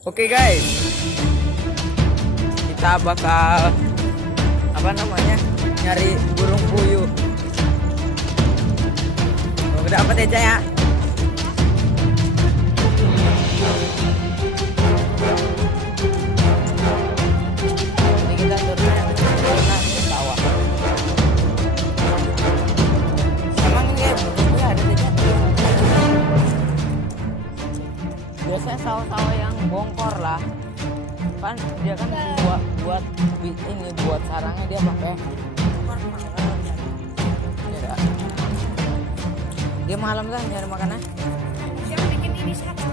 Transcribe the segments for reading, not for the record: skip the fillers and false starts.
Oke guys, kita bakal nyari burung puyuh. Semoga dapat aja ya. Ini kita turunnya ke sawah. Emang ini burungnya ada aja. Biasanya sawah-sawah yang bongkor lah, kan dia kan buat sarangnya dia pakai ya, dia malam kan nyari makanan. Siapa bikin ini sekarang?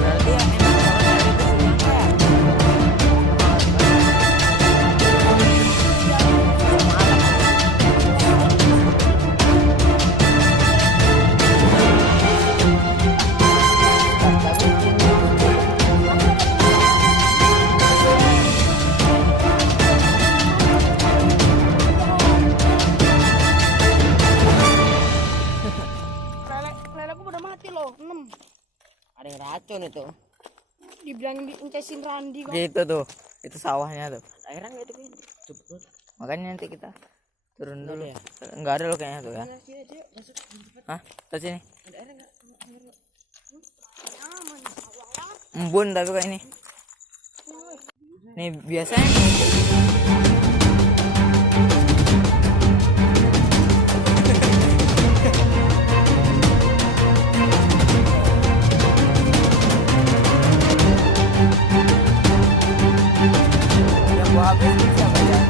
Berarti yang enak kalau nyari itu siang ya. Leleku udah mati loh, 6. Ada yang racun itu. Dibilangin diencesin Randi kok. Gitu tuh, itu sawahnya tuh. Akhirnya nggak itu kan? Cepet. Makanya nanti kita turun dulu ya. Enggak ada loh kayaknya tuh ya. Dia masuk. Hah? Terus sini. Ada airnya nggak? Embun tapi kayak ini. Nih biasanya udah gua habis siapa ya?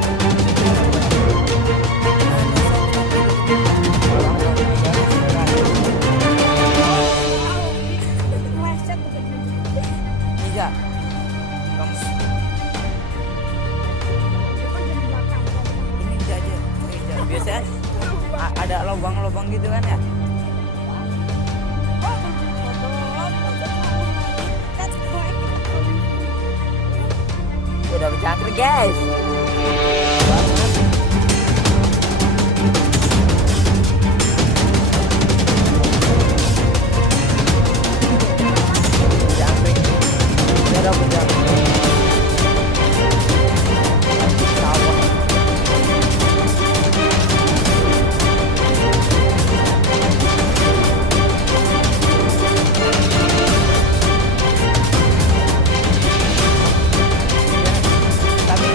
Tiga. Kamu ini aja. Biasanya ada lubang-lubang gitu kan ya? Udah bercakar guys. Jangkrik. Udah bercakar. Sawah. Tapi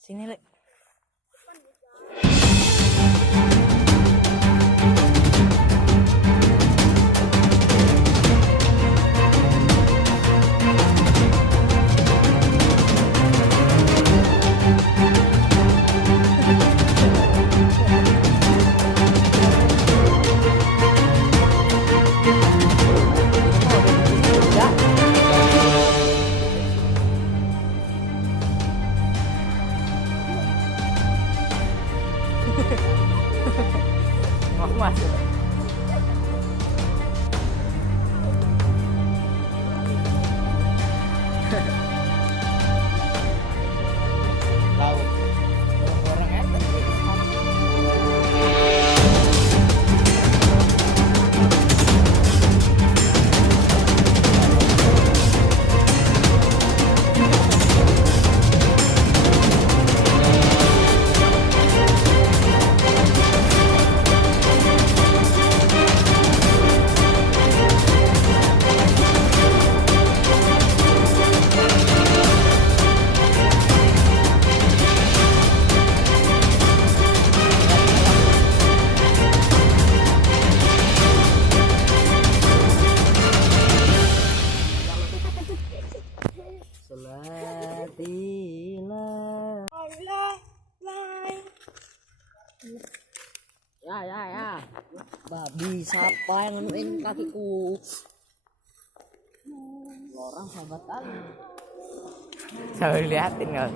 sini Le. Mau masuk. Laut. Orang eta. Selatilah. Ya. Babi siapa yang nemuin kakiku? Orang sahabat kali. Selalu liatin kan.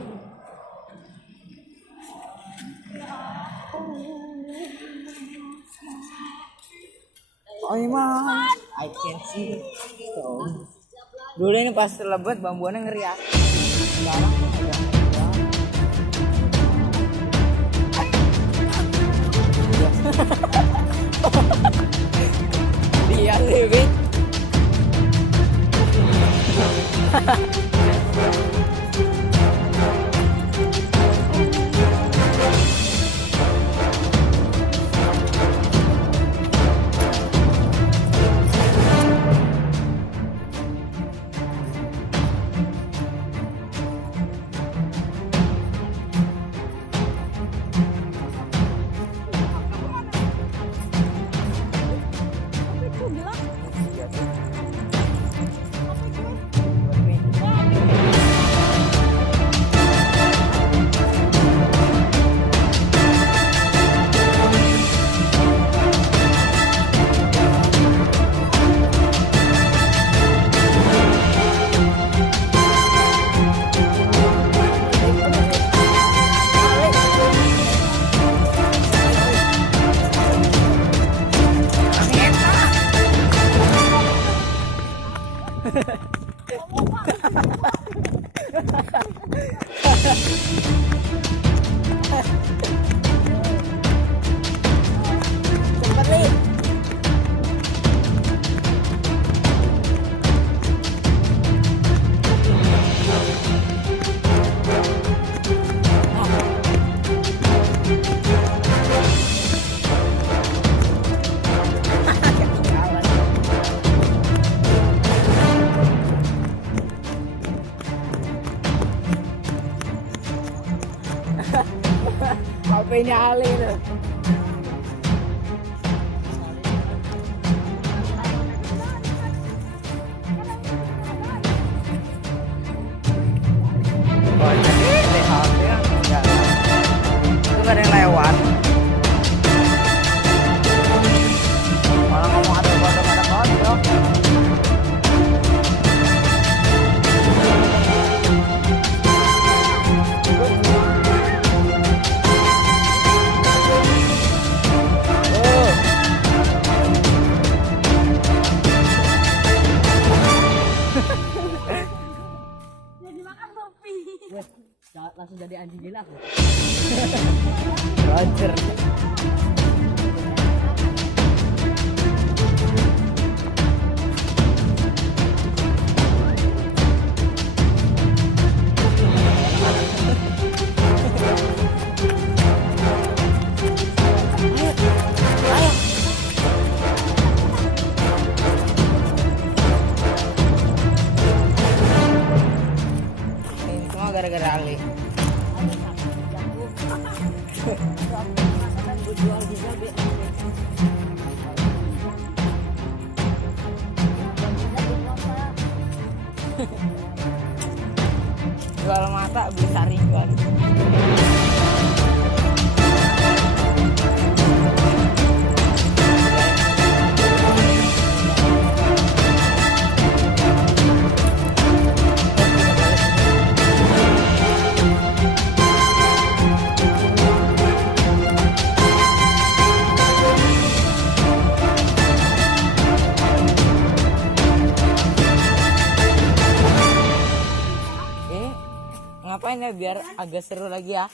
Oh iya, I can see. So, dulu ini pas lebat bambuannya ngeriak. Sekarang tuh udah ngeriak. Cepet nih. Hpnya Ali tuh. Oh, jadi di HP kan enggak. Itu gak ada yang lewat. Malah ngomong ada kodok. Langsung jadi anjing gila aku. Roger. Ini semua gara-gara Ali. Jual mata bisa ribuan. Ngapain ya biar agak seru lagi ya.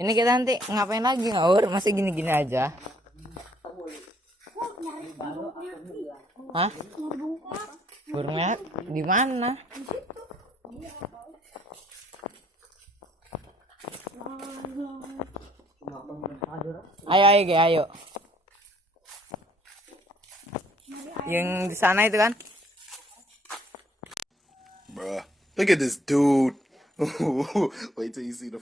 Ini kita nanti ngapain lagi ngawur? Masih gini-gini aja. Hah? Burungnya di mana? Ayo. Yang di sana itu kan? Bruh, look at this dude. Wait till you see the